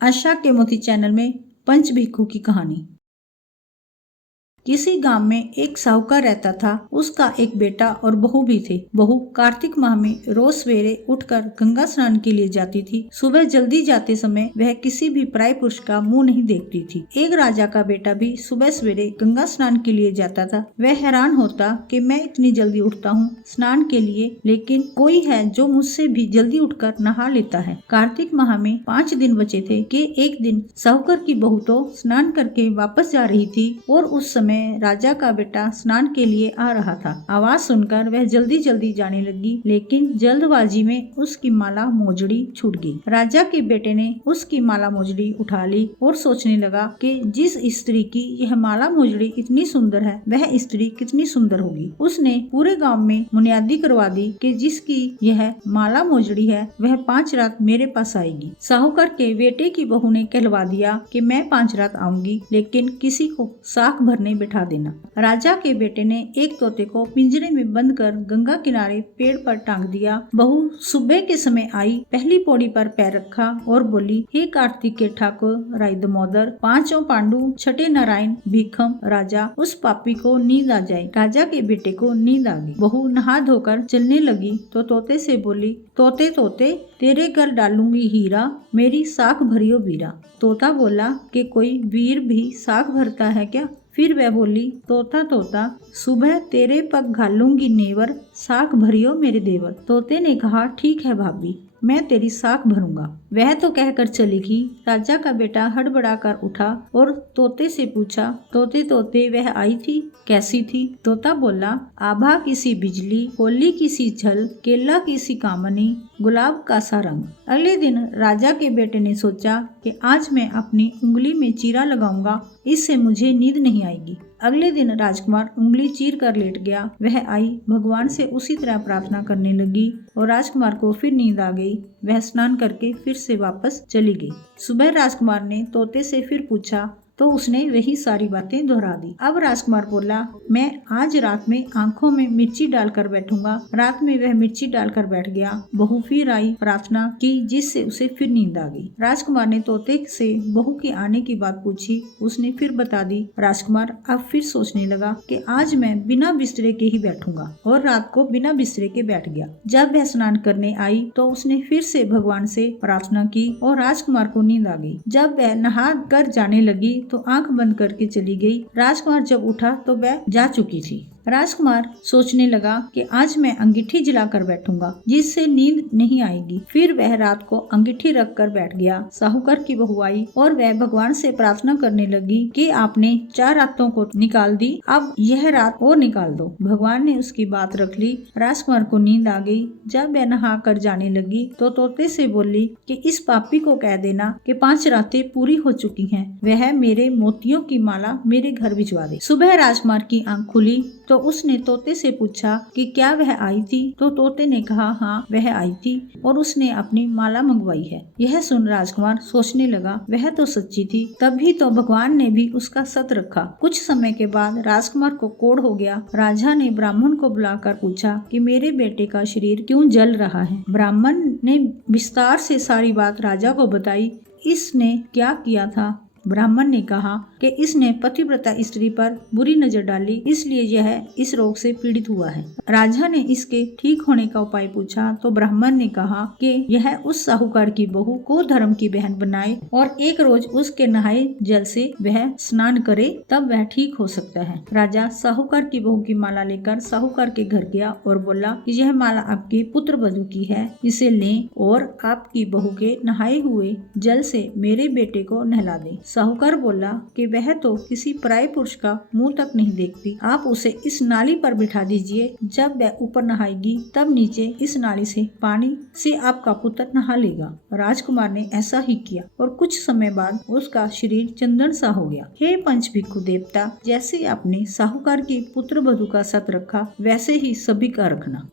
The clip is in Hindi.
आशा के मोती चैनल में पंच भिक्खू की कहानी। किसी गांव में एक साहूकार रहता था। उसका एक बेटा और बहू भी थे। बहू कार्तिक माह में रोज सवेरे उठकर गंगा स्नान के लिए जाती थी। सुबह जल्दी जाते समय वह किसी भी पराये पुरुष का मुंह नहीं देखती थी। एक राजा का बेटा भी सुबह सवेरे गंगा स्नान के लिए जाता था। वह हैरान होता कि मैं इतनी जल्दी उठता हूँ स्नान के लिए, लेकिन कोई है जो मुझसे भी जल्दी उठकर नहा लेता है। कार्तिक माह में 5 दिन बचे थे कि एक दिन साहूकार की बहू तो स्नान करके वापस जा रही थी और उस समय राजा का बेटा स्नान के लिए आ रहा था। आवाज सुनकर वह जल्दी जल्दी जाने लगी, लेकिन जल्दबाजी में उसकी माला मोजड़ी छूट गई। राजा के बेटे ने उसकी माला मोजड़ी उठा ली और सोचने लगा कि जिस स्त्री की यह माला मोजड़ी इतनी सुंदर है, वह स्त्री कितनी सुंदर होगी। उसने पूरे गांव में मुनियादी करवा दी कि जिसकी यह माला मोजड़ी है वह 5 रात मेरे पास आएगी। साहूकार के बेटे की बहू ने कहलवा दिया कि मैं 5 रात आऊंगी, लेकिन किसी को साख भरने बैठा देना। राजा के बेटे ने एक तोते को पिंजरे में बंद कर गंगा किनारे पेड़ पर टांग दिया। बहू सुबह के समय आई, पहली पौड़ी पर पैर रखा और बोली, हे कार्तिक के ठाकुर राय दामोदर, 5 पांडु छठे नारायण भीखम राजा, उस पापी को नींद आ जाए। राजा के बेटे को नींद आ गई। बहू नहा धोकर चलने लगी तो तोते से बोली, तोते तोते तेरे घर डालूंगी हीरा, मेरी साख भरियो वीरा। तोता बोला कि कोई वीर भी साख भरता है क्या? फिर वह बोली, तोता तोता सुबह तेरे पग घालूंगी नेवर, साख भरियो मेरे देवर। तोते ने कहा, ठीक है भाभी, मैं तेरी साख भरूंगा। वह तो कहकर चली गई। राजा का बेटा हड़बड़ा कर उठा और तोते से पूछा, तोते तोते वह आई थी, कैसी थी? तोता बोला, आभा किसी बिजली, होली किसी छल, केला किसी कामनी, गुलाब का सा रंग। अगले दिन राजा के बेटे ने सोचा कि आज मैं अपनी उंगली में चीरा लगाऊंगा, इससे मुझे नींद नहीं आएगी। अगले दिन राजकुमार उंगली चीर कर लेट गया। वह आई, भगवान से उसी तरह प्रार्थना करने लगी और राजकुमार को फिर नींद आ गई। वह स्नान करके फिर से वापस चली गई। सुबह राजकुमार ने तोते से फिर पूछा तो उसने वही सारी बातें दोहरा दी। अब राजकुमार बोला, मैं आज रात में आंखों में मिर्ची डालकर बैठूंगा। रात में वह मिर्ची डालकर बैठ गया। बहू फिर आई, प्रार्थना की, जिससे उसे फिर नींद आ गई। राजकुमार ने तोते से बहू के आने की बात पूछी। उसने फिर बता दी। राजकुमार अब फिर सोचने लगा कि आज मैं बिना बिस्तरे के ही बैठूंगा और रात को बिना बिस्तरे के बैठ गया। जब वह स्नान करने आई तो उसने फिर से भगवान से प्रार्थना की और राजकुमार को नींद आ गई। जब वह नहा कर जाने लगी तो आंख बंद करके चली गई। राजकुमार जब उठा तो वह जा चुकी थी। राजकुमार सोचने लगा कि आज मैं अंगीठी जलाकर बैठूंगा, जिससे नींद नहीं आएगी। फिर वह रात को अंगीठी रखकर बैठ गया। साहूकार की बहू आई और वह भगवान से प्रार्थना करने लगी कि आपने 4 रातों को निकाल दी, अब यह रात और निकाल दो। भगवान ने उसकी बात रख ली। राजकुमार को नींद आ गई। जब वह नहा कर जाने लगी तो तोते से बोली कि इस पापी को कह देना कि 5 रातें पूरी हो चुकी हैं, वह मेरे मोतियों की माला मेरे घर भिजवा दे। सुबह राजकुमार की आंख खुली तो उसने तोते से पूछा कि क्या वह आई थी? तो तोते ने कहा, हाँ वह आई थी और उसने अपनी माला मंगवाई है। यह सुन राजकुमार सोचने लगा, वह तो सच्ची थी, तभी तो भगवान ने भी उसका सत रखा। कुछ समय के बाद राजकुमार को कोढ़ हो गया। राजा ने ब्राह्मण को बुलाकर पूछा कि मेरे बेटे का शरीर क्यों जल रहा है। ब्राह्मण ने विस्तार से सारी बात राजा को बताई। इसने क्या किया था? ब्राह्मण ने कहा कि इसने पतिव्रता स्त्री पर बुरी नजर डाली, इसलिए यह इस रोग से पीड़ित हुआ है। राजा ने इसके ठीक होने का उपाय पूछा तो ब्राह्मण ने कहा कि यह उस साहूकार की बहू को धर्म की बहन बनाए और एक रोज उसके नहाए जल से वह स्नान करे, तब वह ठीक हो सकता है। राजा साहूकार की बहू की माला लेकर साहूकार के घर गया और बोला कि यह माला आपकी पुत्र वधू की है, इसे लें और आपकी बहू के नहाए हुए जल से मेरे बेटे को नहला दें। साहूकार बोला कि वह तो किसी पराये पुरुष का मुंह तक नहीं देखती, आप उसे इस नाली पर बिठा दीजिए। जब वह ऊपर नहाएगी तब नीचे इस नाली से पानी से आपका पुत्र नहा लेगा। राजकुमार ने ऐसा ही किया और कुछ समय बाद उसका शरीर चंदन सा हो गया। हे पंच भिक्खु देवता, जैसे आपने साहूकार की पुत्र वधू का सत रखा, वैसे ही सभी का रखना।